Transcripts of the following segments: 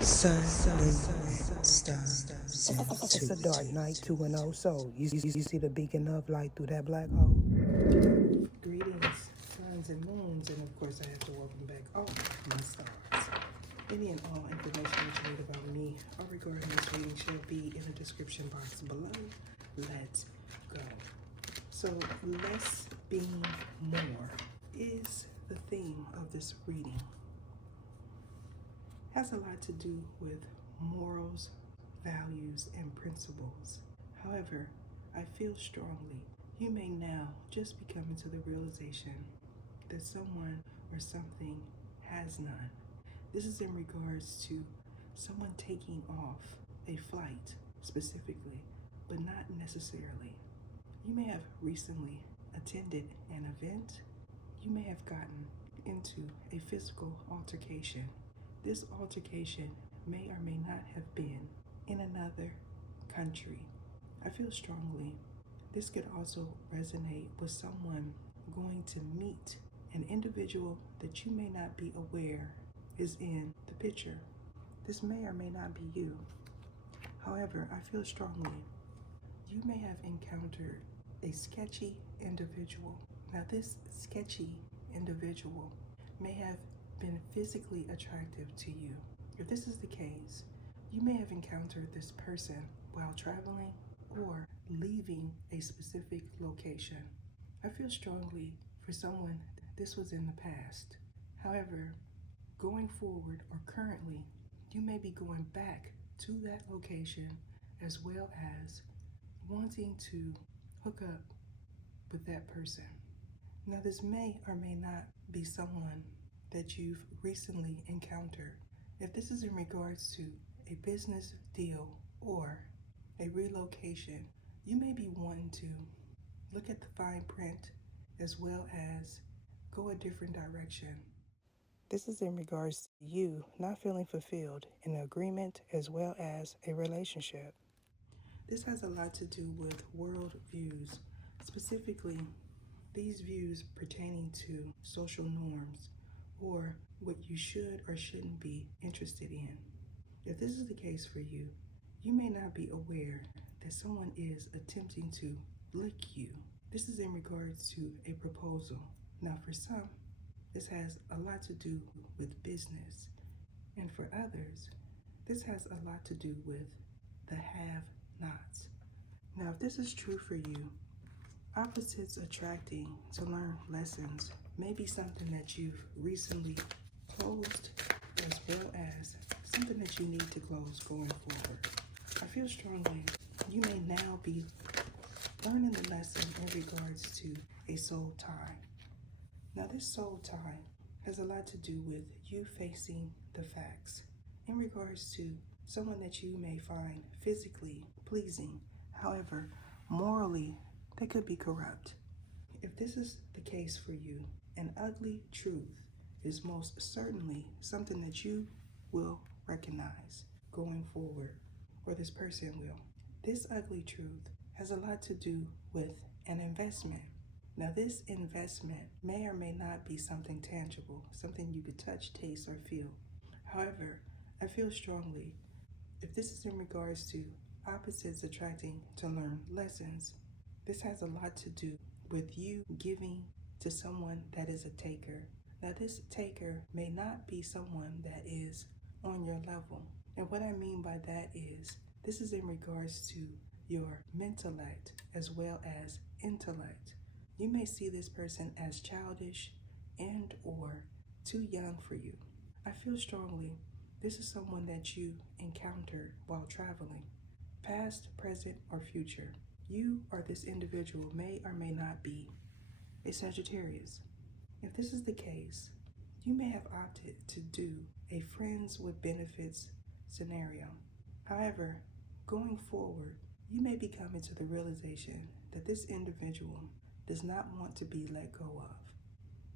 Sun, moon, stars. It's a dark night to an old soul. You see the beacon of light through that black hole. Greetings, suns and moons, and of course I have to welcome back all my stars. Any and all information that you need about me or regarding this reading shall be in the description box below. Let's go. So, less being more is the theme of this reading. Has a lot to do with morals, values, and principles. However, I feel strongly you may now just be coming to the realization that someone or something has none. This is in regards to someone taking off a flight specifically, but not necessarily. You may have recently attended an event. You may have gotten into a physical altercation. This altercation may or may not have been in another country. I feel strongly this could also resonate with someone going to meet an individual that you may not be aware is in the picture. This may or may not be you. However, I feel strongly you may have encountered a sketchy individual. Now, this sketchy individual may have been physically attractive to you. If this is the case, you may have encountered this person while traveling or leaving a specific location. I feel strongly for someone this was in the past. However, going forward or currently, you may be going back to that location as well as wanting to hook up with that person. Now, this may or may not be someone that you've recently encountered. If this is in regards to a business deal or a relocation, you may be wanting to look at the fine print as well as go a different direction. This is in regards to you not feeling fulfilled in an agreement as well as a relationship. This has a lot to do with world views, specifically these views pertaining to social norms or what you should or shouldn't be interested in. If this is the case for you, you may not be aware that someone is attempting to lick you. This is in regards to a proposal. Now, for some, this has a lot to do with business. And for others, this has a lot to do with the have-nots. Now, if this is true for you, opposites attracting to learn lessons may be something that you've recently closed as well as something that you need to close going forward. I feel strongly you may now be learning the lesson in regards to a soul tie. Now, this soul tie has a lot to do with you facing the facts in regards to someone that you may find physically pleasing. However, morally, they could be corrupt. If this is the case for you, an ugly truth is most certainly something that you will recognize going forward, or this person will. This ugly truth has a lot to do with an investment. Now, this investment may or may not be something tangible, something you could touch, taste, or feel. However, I feel strongly if this is in regards to opposites attracting to learn lessons, this has a lot to do with you giving to someone that is a taker. Now, this taker may not be someone that is on your level. And what I mean by that is, this is in regards to your mentellect as well as intellect. You may see this person as childish and or too young for you. I feel strongly this is someone that you encountered while traveling, past, present, or future. You or this individual may or may not be a Sagittarius. If this is the case, you may have opted to do a friends with benefits scenario. However, going forward, you may be coming to the realization that this individual does not want to be let go of.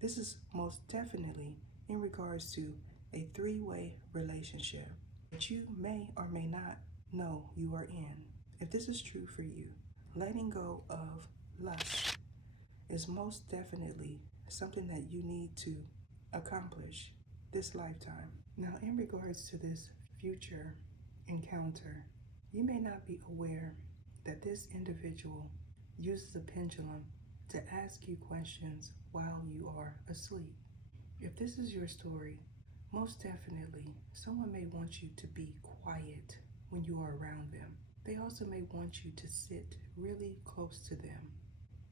This is most definitely in regards to a three-way relationship that you may or may not know you are in. If this is true for you, letting go of lust is most definitely something that you need to accomplish this lifetime. Now, in regards to this future encounter, you may not be aware that this individual uses a pendulum to ask you questions while you are asleep. If this is your story, most definitely someone may want you to be quiet when you are around them. They also may want you to sit really close to them.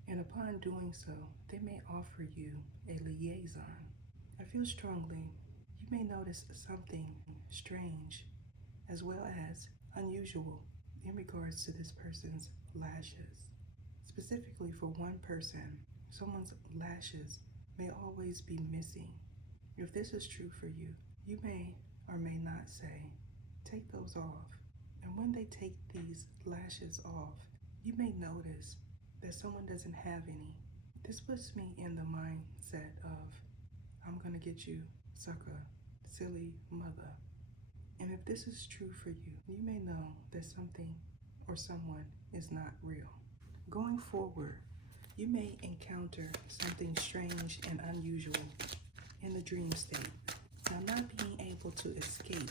And upon doing so, they may offer you a liaison. I feel strongly you may notice something strange as well as unusual in regards to this person's lashes. Specifically for one person, someone's lashes may always be missing. If this is true for you, you may or may not say, take those off. And when they take these lashes off, you may notice that someone doesn't have any. This puts me in the mindset of, I'm gonna get you, sucker, silly mother. And if this is true for you, you may know that something or someone is not real. Going forward, you may encounter something strange and unusual in the dream state. Now, not being able to escape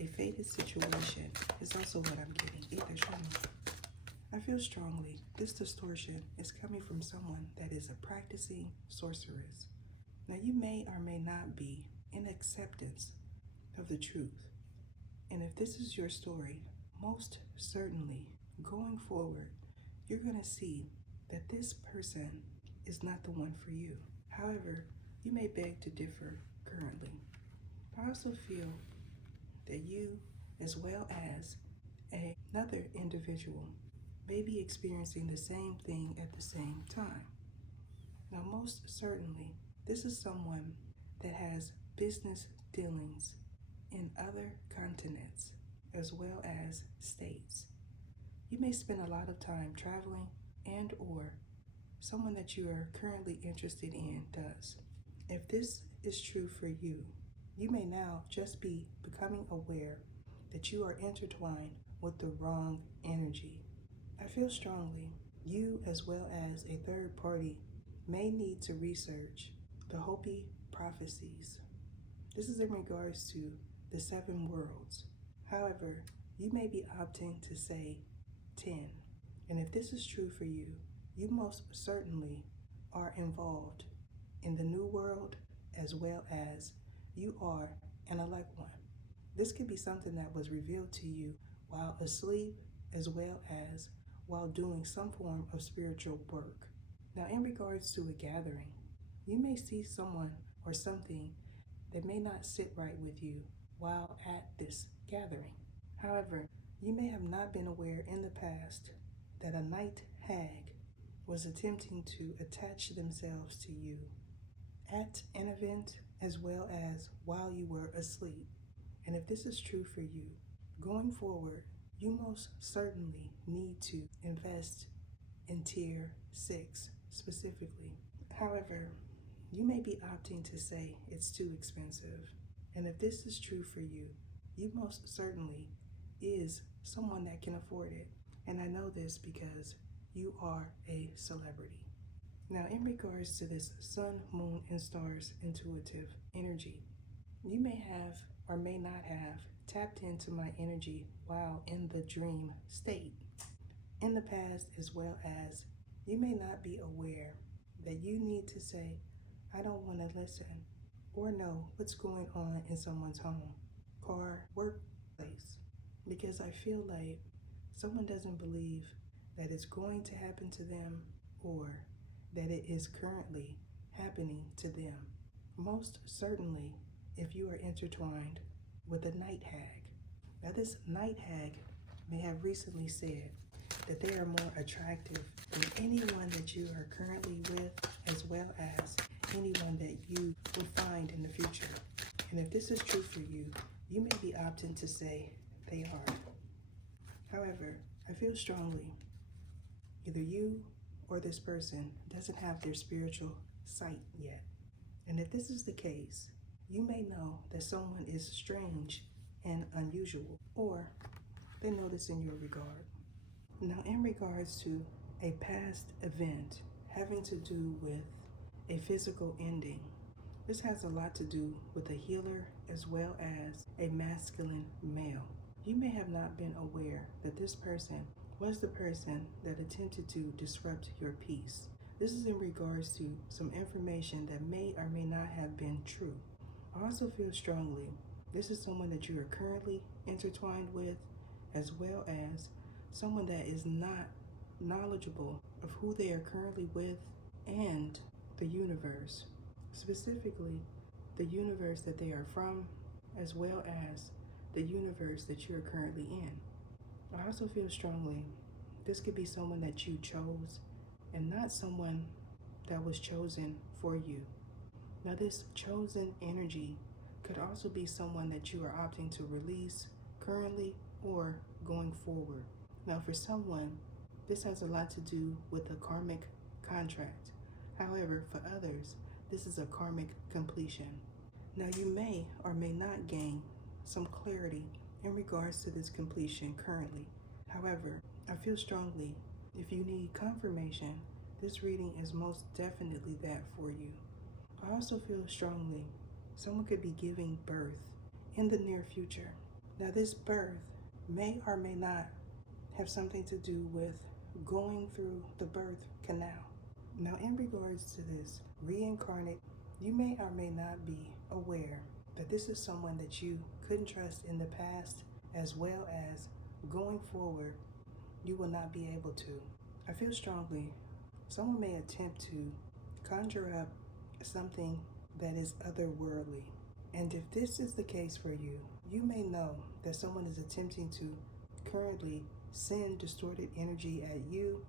a fated situation is also what I'm getting. Either show. I feel strongly this distortion is coming from someone that is a practicing sorceress. Now, you may or may not be in acceptance of the truth. And if this is your story, most certainly going forward, you're going to see that this person is not the one for you. However, you may beg to differ currently. I also feel that you, as well as another individual, may be experiencing the same thing at the same time. Now, most certainly, this is someone that has business dealings in other continents as well as states. You may spend a lot of time traveling and or someone that you are currently interested in does. If this is true for you, you may now just be becoming aware that you are intertwined with the wrong energy. I feel strongly you, as well as a third party, may need to research the Hopi prophecies. This is in regards to the 7 worlds. However, you may be opting to say 10. And if this is true for you, you most certainly are involved in the new world as well as you are an elect one. This could be something that was revealed to you while asleep as well as while doing some form of spiritual work. Now, in regards to a gathering, you may see someone or something that may not sit right with you while at this gathering. However, you may have not been aware in the past that a night hag was attempting to attach themselves to you at an event as well as while you were asleep. And if this is true for you, going forward, you most certainly need to invest in tier 6 specifically. However, you may be opting to say it's too expensive. And if this is true for you, you most certainly is someone that can afford it. And I know this because you are a celebrity. Now, in regards to this sun, moon, and stars intuitive energy, you may have or may not have tapped into my energy while in the dream state in the past, as well as you may not be aware that you need to say, I don't want to listen or know what's going on in someone's home, car, workplace, because I feel like someone doesn't believe that it's going to happen to them or that it is currently happening to them. Most certainly, if you are intertwined with a night hag. Now, this night hag may have recently said that they are more attractive than anyone that you are currently with, as well as anyone that you will find in the future. And if this is true for you, you may be opting to say they are. However, I feel strongly either you or this person doesn't have their spiritual sight yet. And if this is the case, you may know that someone is strange and unusual, or they notice in your regard. Now, in regards to a past event having to do with a physical ending, this has a lot to do with a healer as well as a masculine male. You may have not been aware that this person was the person that attempted to disrupt your peace. This is in regards to some information that may or may not have been true. I also feel strongly this is someone that you are currently intertwined with, as well as someone that is not knowledgeable of who they are currently with and the universe, specifically the universe that they are from, as well as the universe that you are currently in. I also feel strongly this could be someone that you chose and not someone that was chosen for you. Now, this chosen energy could also be someone that you are opting to release currently or going forward. Now, for someone, this has a lot to do with a karmic contract. However, for others, this is a karmic completion. Now, you may or may not gain some clarity in regards to this completion currently. However, I feel strongly if you need confirmation, this reading is most definitely that for you. I also feel strongly someone could be giving birth in the near future. Now, this birth may or may not have something to do with going through the birth canal. Now, in regards to this reincarnate, you may or may not be aware that this is someone that you couldn't trust in the past, as well as going forward, you will not be able to. I feel strongly someone may attempt to conjure up something that is otherworldly. And if this is the case for you, you may know that someone is attempting to currently send distorted energy at you,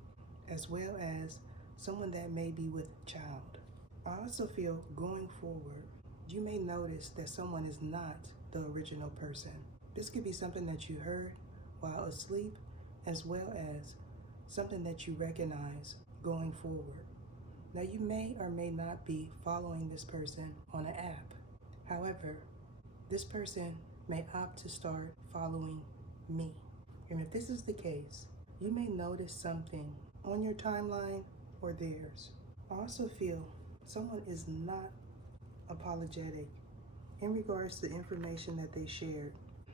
as well as someone that may be with child. I also feel going forward, you may notice that someone is not the original person. This could be something that you heard while asleep, as well as something that you recognize going forward. Now, you may or may not be following this person on an app. However, this person may opt to start following me. And if this is the case, you may notice something on your timeline or theirs. I also feel someone is not apologetic in regards to information that they shared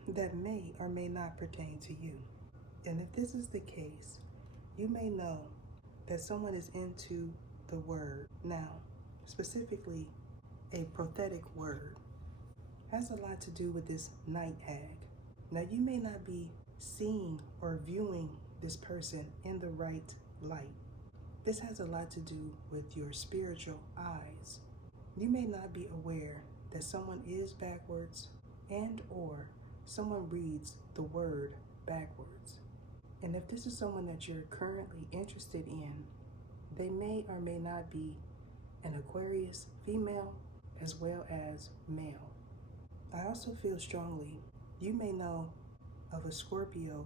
that may or may not pertain to you. And if this is the case, you may know that someone is into the word. Now, specifically, a prophetic word has a lot to do with this night hag. Now, you may not be seeing or viewing this person in the right light. This has a lot to do with your spiritual eyes. You may not be aware that someone is backwards and or someone reads the word backwards. And if this is someone that you're currently interested in, they may or may not be an Aquarius female as well as male. I also feel strongly you may know of a Scorpio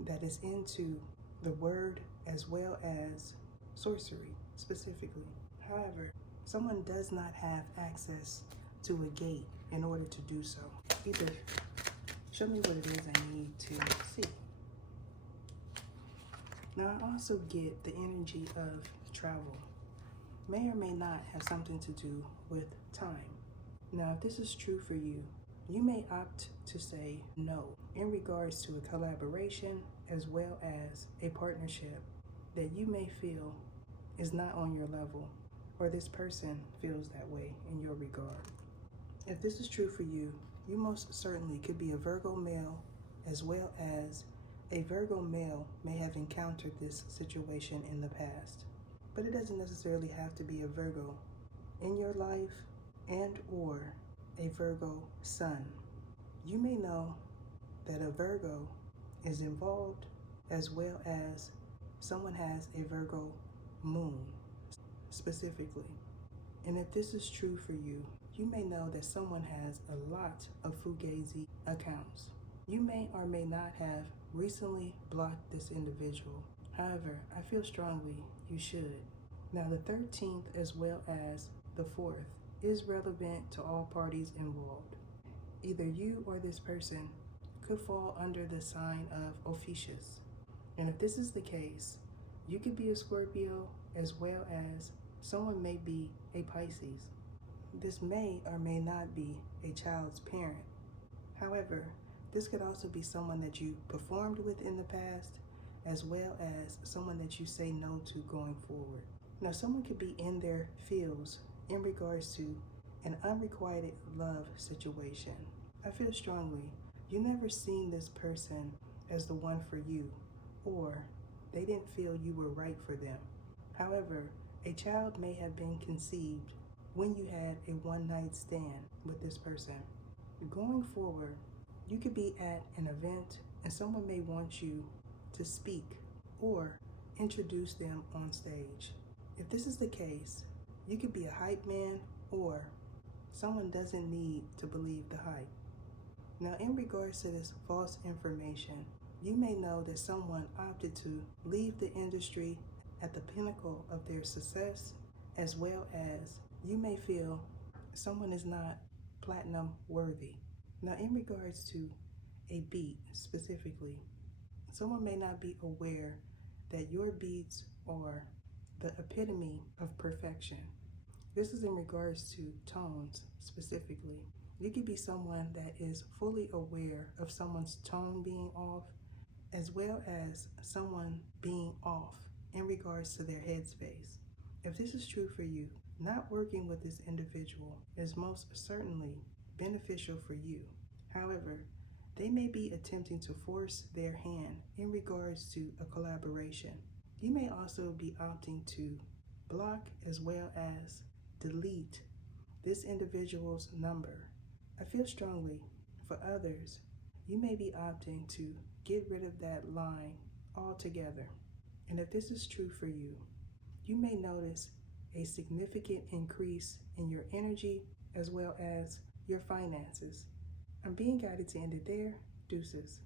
that is into the word as well as sorcery specifically. However, someone does not have access to a gate in order to do so. Either show me what it is I need to see. Now, I also get the energy of travel. May or may not have something to do with time. Now, if this is true for you, you may opt to say no in regards to a collaboration as well as a partnership that you may feel is not on your level, or this person feels that way in your regard. If this is true for you, you most certainly could be a Virgo male, as well as a Virgo male may have encountered this situation in the past. But it doesn't necessarily have to be a Virgo in your life and or a Virgo sun. You may know that a Virgo is involved, as well as someone has a Virgo moon specifically. And if this is true for you, you may know that someone has a lot of Fugazi accounts. You may or may not have recently blocked this individual. However, I feel strongly you should. Now, the 13th as well as the 4th is relevant to all parties involved. Either you or this person could fall under the sign of Ophiuchus. And if this is the case, you could be a Scorpio as well as someone may be a Pisces. This may or may not be a child's parent. However, this could also be someone that you performed with in the past, as well as someone that you say no to going forward. Now, someone could be in their feels in regards to an unrequited love situation. I feel strongly you never seen this person as the one for you, or they didn't feel you were right for them. However, a child may have been conceived when you had a one-night stand with this person. Going forward, you could be at an event and someone may want you to speak or introduce them on stage. If this is the case, you could be a hype man or someone doesn't need to believe the hype. Now, in regards to this false information, you may know that someone opted to leave the industry at the pinnacle of their success, as well as you may feel someone is not platinum worthy. Now, in regards to a beat specifically, someone may not be aware that your beats are the epitome of perfection. This is in regards to tones specifically. You could be someone that is fully aware of someone's tone being off, as well as someone being off in regards to their headspace. If this is true for you, not working with this individual is most certainly beneficial for you. However, they may be attempting to force their hand in regards to a collaboration. You may also be opting to block as well as delete this individual's number. I feel strongly for others, you may be opting to get rid of that line altogether. And if this is true for you, you may notice a significant increase in your energy as well as your finances. I'm being guided to end it there. Deuces.